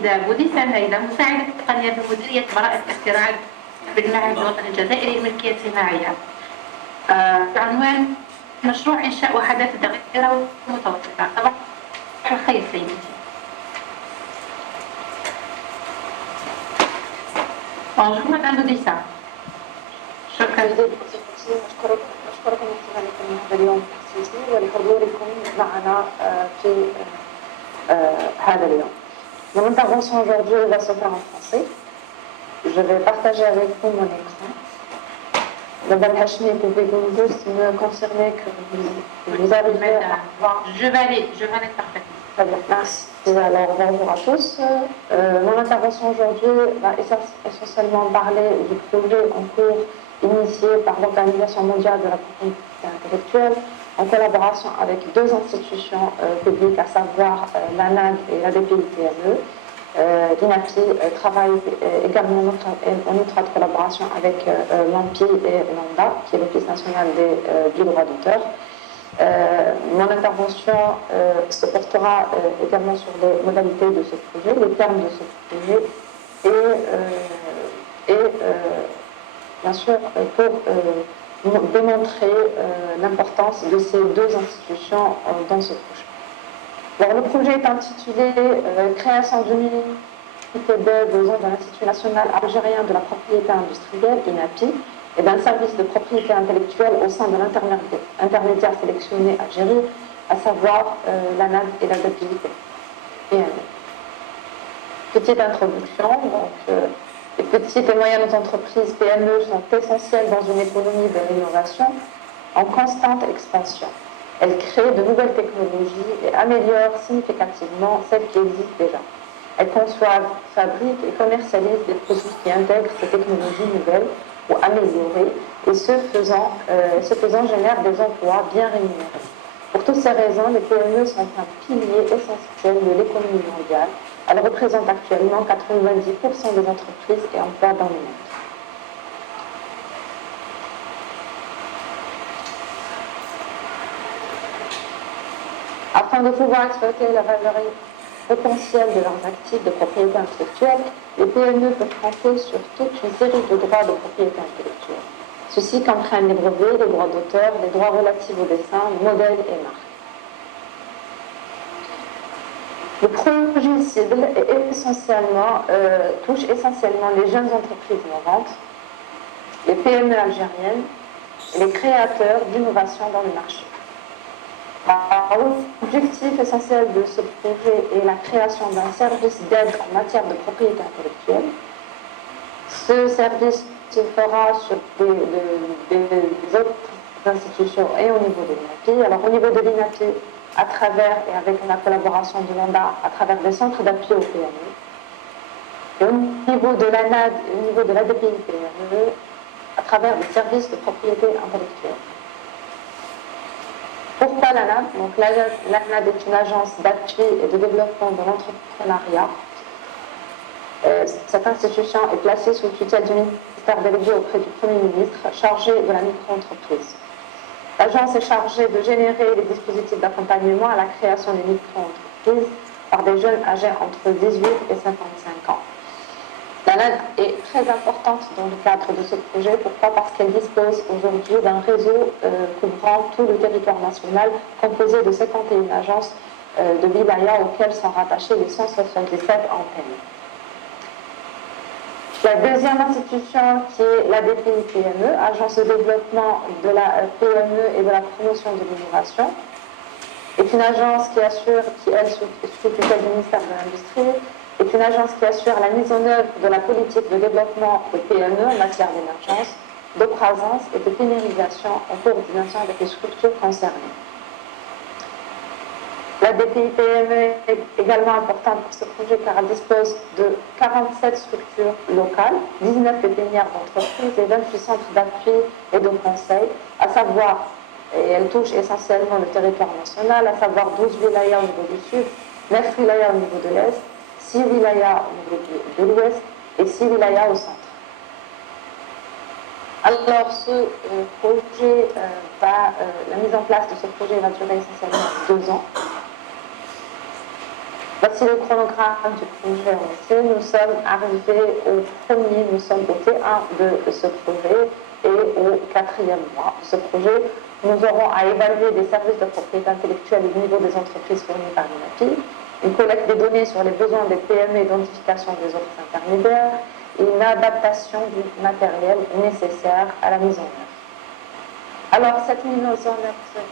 انتداب ولسان ليلى مساعدة تقنية بمديرية براءة الاختراع بالمعهد الوطني الجزائري للملكية الصناعية بعنوان مشروع إنشاء وحدات صغيرة ومتوسطة. صباح الخير سيدتي. Bonjour Madame Boudissa. شكرا نشكركم لاستماعكم هذا اليوم التخصيصي ولحضوركم معنا في هذا اليوم. Mon intervention aujourd'hui va se faire en français. Je vais partager avec vous mon écran. Madame Hachmi, pouvez-vous juste me confirmer que vous arrivez à voir? Je valide parfaitement. Très bien, merci. Alors, bonjour à tous. Mon intervention aujourd'hui va essentiellement parler du projet en cours initié par l'Organisation mondiale de la propriété intellectuelle en collaboration avec deux institutions publiques, à savoir l'ANAD et la DPI-PME. L'INAPI travaille également en étroite collaboration avec l'ANPI et l'ANDA, qui est l'Office national du droit d'auteur. Mon intervention se portera également sur les modalités de ce projet, les termes de ce projet et bien sûr pour démontrer l'importance de ces deux institutions dans ce projet. Alors, le projet est intitulé Création d'une unité d'aide aux œuvres de l'Institut national algérien de la propriété industrielle, INAPI, et d'un service de propriété intellectuelle au sein de l'intermédiaire sélectionné Algérie, à savoir l'ANAD et la DPI-PME. Petite introduction, donc les petites et moyennes entreprises PME sont essentielles dans une économie de l'innovation en constante expansion. Elles créent de nouvelles technologies et améliorent significativement celles qui existent déjà. Elles conçoivent, fabriquent et commercialisent des produits qui intègrent ces technologies nouvelles ou améliorées et ce faisant génèrent des emplois bien rémunérés. Pour toutes ces raisons, les PME sont un pilier essentiel de l'économie mondiale. Elles représentent actuellement 90% des entreprises et emplois dans le monde. Afin de pouvoir exploiter la valeur potentielle de leurs actifs de propriété intellectuelle, les PME peuvent compter sur toute une série de droits de propriété intellectuelle. Ceux-ci comprennent les brevets, les droits d'auteur, les droits relatifs au dessin, modèles et marques. Le projet cible touche essentiellement les jeunes entreprises innovantes, les PME algériennes et les créateurs d'innovation dans le marché. L'objectif essentiel de ce projet est la création d'un service d'aide en matière de propriété intellectuelle. Ce service se fera sur des autres institutions et au niveau de l'INAPI. Alors au niveau de l'INAPI, à travers et avec la collaboration de l'ANDA, à travers des centres d'appui aux PME. Et au niveau de l'ANAD et au niveau de la DPI-PME, à travers des services de propriété intellectuelle. Pourquoi l'ANAD? Donc l'ANAD est une agence d'appui et de développement de l'entrepreneuriat. Cette institution est placée sous tutelle du ministère délégué auprès du Premier ministre, chargé de la micro-entreprise. L'agence est chargée de générer les dispositifs d'accompagnement à la création des micro-entreprises par des jeunes âgés entre 18 et 55 ans. L'ANAD est très importante dans le cadre de ce projet. Pourquoi? Parce qu'elle dispose aujourd'hui d'un réseau couvrant tout le territoire national, composé de 51 agences de wilaya auxquelles sont rattachées les 177 antennes. La deuxième institution, qui est la DPI-PME, agence de développement de la PME et de la promotion de l'innovation, est une agence qui elle, sous tutelle du ministère de l'Industrie, est une agence qui assure la mise en œuvre de la politique de développement des PME en matière d'émergence, de croissance et de pérennisation en coordination avec les structures concernées. La DPI-PME est également importante pour ce projet car elle dispose de 47 structures locales, 19 pépinières d'entreprises et 28 centres d'appui et de conseil, à savoir, et elle touche essentiellement le territoire national, à savoir 12 wilayas au niveau du sud, 9 wilayas au niveau de l'est, 6 wilayas au niveau de l'ouest et 6 wilayas au centre. Alors ce projet la mise en place de ce projet va durer essentiellement 2 ans. Va Voici le chronogramme du projet entier. Nous sommes arrivés nous sommes au T1 de ce projet et au 4e mois de ce projet. Nous aurons à évaluer des services de propriété intellectuelle au niveau des entreprises fournies par l'INAPI, une collecte des données sur les besoins des PME, identification des offres intermédiaires et une adaptation du matériel nécessaire à la mise en œuvre. Alors, cette mise en œuvre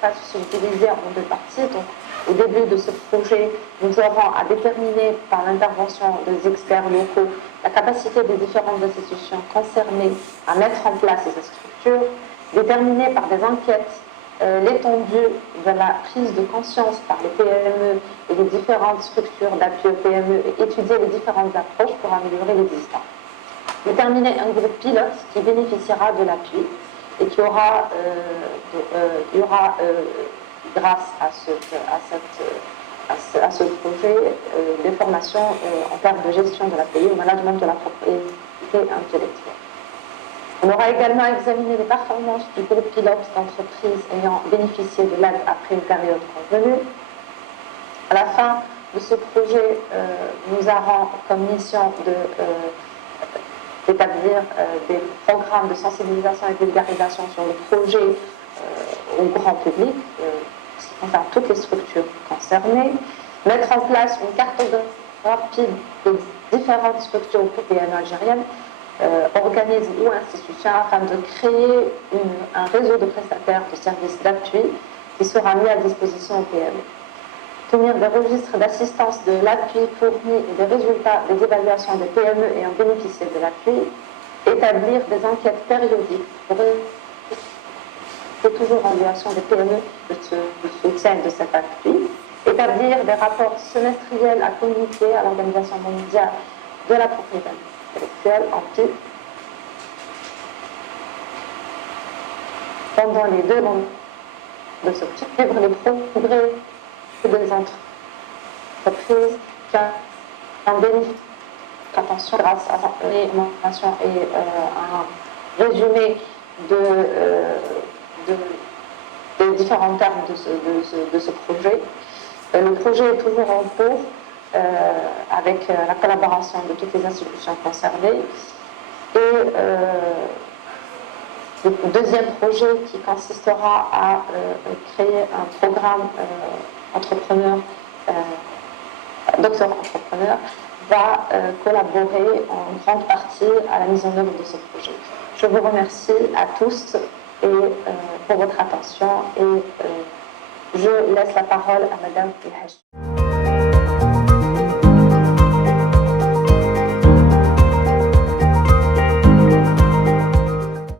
va se subdiviser en deux parties. Donc, au début de ce projet, nous aurons à déterminer par l'intervention des experts locaux la capacité des différentes institutions concernées à mettre en place ces structures, déterminer par des enquêtes l'étendue de la prise de conscience par les PME et les différentes structures d'appui aux PME et étudier les différentes approches pour améliorer l'existant. Déterminer un groupe pilote qui bénéficiera de l'appui et qui aura, grâce à ce projet, des formations en termes de gestion de l'API, au management de la propriété intellectuelle. On aura également examiné les performances du groupe pilote d'entreprises ayant bénéficié de l'aide après une période convenue. À la fin de ce projet, nous aurons comme mission d'établir des programmes de sensibilisation et de vulgarisation sur le projet au grand public, ce qui concerne toutes les structures concernées, mettre en place une cartographie des différentes structures PME algériennes, organismes ou institutions afin de créer un réseau de prestataires de services d'appui qui sera mis à disposition aux PME. Tenir des registres d'assistance de l'appui fourni et des résultats des évaluations des PME ayant bénéficié de l'appui, établir des enquêtes périodiques pour toujours en violation des PME de soutien de cet appui, établir des rapports semestriels à communiquer à l'Organisation mondiale de la propriété intellectuelle en PI pendant les 2 ans de ce suivre les progrès des entreprises qui ont bénéficié attention grâce à une information et un résumé des différents termes de ce projet. Le projet est toujours en cours avec la collaboration de toutes les institutions concernées. Et le deuxième projet qui consistera à créer un programme entrepreneur, docteur entrepreneur, va collaborer en grande partie à la mise en œuvre de ce projet. Je vous remercie à tous pour votre attention et je laisse la parole à Madame Elhaj.